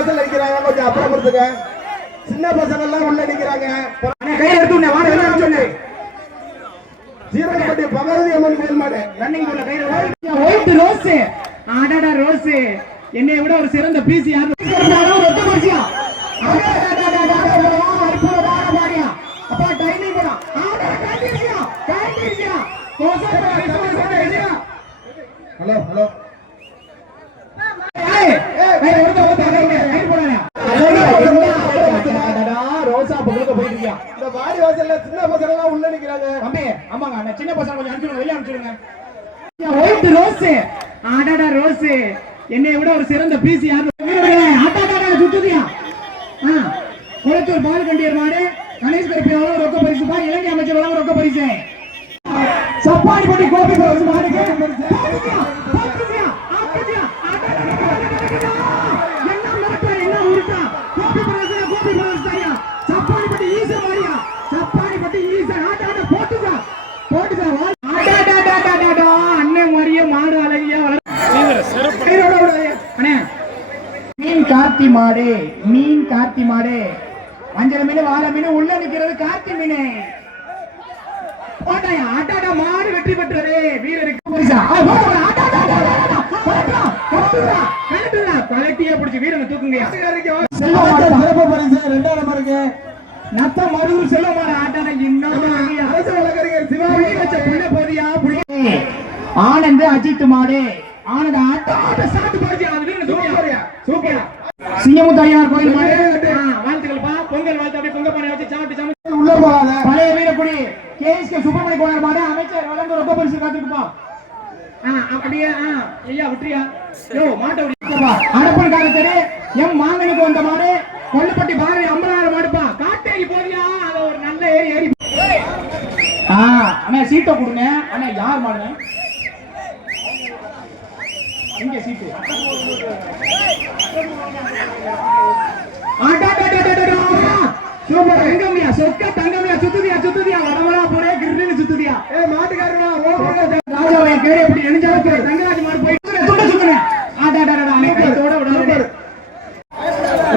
வாசல் நிக்கிறாங்க, கொஞ்சம் அப்புறம் கொடுத்துங்க. சின்ன பசங்க எல்லாம் உள்ள நிக்கிறாங்க. கை எடுத்து வாட எல்லாம் சொல்லு. சீரகப்பட்டி பகவதி அம்மன் கோயில் மாடு ரன்னிங் போல கை ஒயிட் ரோஸ். ஆடாடா ரோஸ். என்னை விட ஒரு சிறந்த பீஸ் யாரு? ஒத்த பரிசியா. அப்பா டைமிங் போடா. ஆடா கைடிசியா. கைடிசியா. ஹலோ ஹலோ ரோசா பொருளுக்கு போயிருக்கியா? இந்த வாடி வாசல்ல சின்ன பசங்க எல்லாம் உள்ள நிக்கிறாங்க. தம்பி ஆமாங்க, அந்த சின்ன பசங்க கொஞ்சம் அனுப்பிச்சுடுங்க, வெளியே அனுப்பிச்சுடுங்க. White rose. ஆடாடா ரோஸ். என்னை விட ஒரு சிறந்த பீஸ் யாரு? ஆட்டாடா சுத்துதியா. குளத்தூர் பால் கண்டியர் மாடு கணேஷ் கருப்பியாவும் ரொக்க பரிசு பா. இலங்கை அமைச்சர் ரொக்க பரிசு. சப்பாடிப்பட்டி கோபி பரிசு மாடுக்கு கார்த்தி மாடு. மீன் கார்த்தி மாடு. மஞ்சள் மீன் வாழை மீன் உள்ள நிக்கிறது கார்த்தி மீன். ஆட்டாடா மாடு வெற்றி பெற்றது. வீரருக்கு குவாலிட்டியா பிடிச்சி வீரனை தூக்குங்க. சிறப்பு பரிசு 2ஆம் நம்பருக்கு நத்த மருதூர் செல்வமான ஆட்டாடா. இன்னும் அரசு வழக்கறிஞர் சிவாஜி வச்ச புள்ள போதியா புள்ள. ஆனந்த் அஜித் மாடு. ஆனந்த் ஆட்டாட சாட்டு போச்சு. அது வீரனை தூக்கியா. சூப்பர். சிங்கமுத்தாயார் கோயில் மாடு. வாழ்த்துக்கள்ப்பா. பொங்கல் வாழ்த்து. அப்படியே பொங்கல் பானை வச்சு சாப்பிட்டு சாப்பிட்டு உள்ள போகாத. பழைய வீரக்குடி கேஎஸ்கே சுப்பிரமணிய கோயில் மாடு. அமைச்சர் வழங்க ரொம்ப பரிசு காத்துக்குப்பா. அப்படியே ஐயா விட்டுறியா? யோ மாட்டை விடுப்பா. அடப்பன் காலத்தரு எம் மாங்கனுக்கு வந்த மாடு. கொல்லுப்பட்டி பாரதி 50,000 மாடுப்பா. காட்டேரி போதியா. அத ஒரு நல்ல ஏறி அண்ணா சீட்டை கொடுங்க. அண்ணா யார் மாடுங்க? இங்க சீட்டு. சூப்பர். தங்கமியா சொக்க தங்கமியா சுத்துதியா சுத்துதியா வடமலா போறே கிருன்னு சுத்துதியா. மாட்டுக்காரனா ராஜாவை கேடி அப்படி எணிஞ்சாலும் தங்கராஜ் மாடு போய் சுத்த சுத்துனே. ஆடாடாடா அன்னை கைத்தோட விடாதே.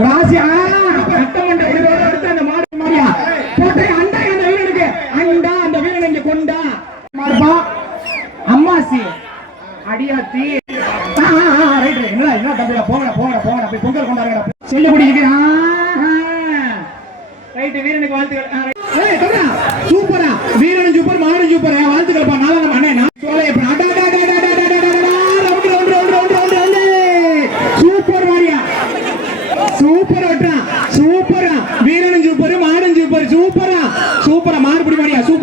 ராசி கட்டமண்ட விடுதோட அடுத்து அந்த மாடு மாடியா போட்டே அண்டா அந்த வீரனுக்கு. அண்டா அந்த வீரன் இங்க கொண்டா மாடுப்பா. அம்மாசி அடியாத்தி. ரைட் என்ன தம்பிடா போங்கடா போங்கடா போங்கடா போய் பொங்கல் கொண்டாடுங்கடா. செல்லு குடிக்கு. ரைட் வீரனுக்கு வாழ்த்துக்கள். சூப்பரா. வீரன் சூப்பர் மாடு சூப்பர். வாழ்த்துக்கள் பா. நாளா நம்ம அண்ணே சோலை சூப்பர் மாரியா. சூப்பர் ஓட்டா. சூப்பரா. வீரனும் சூப்பர் மாடும் சூப்பர். சூப்பரா சூப்பரா மாடுபடி மாரியா. சூப்பர்.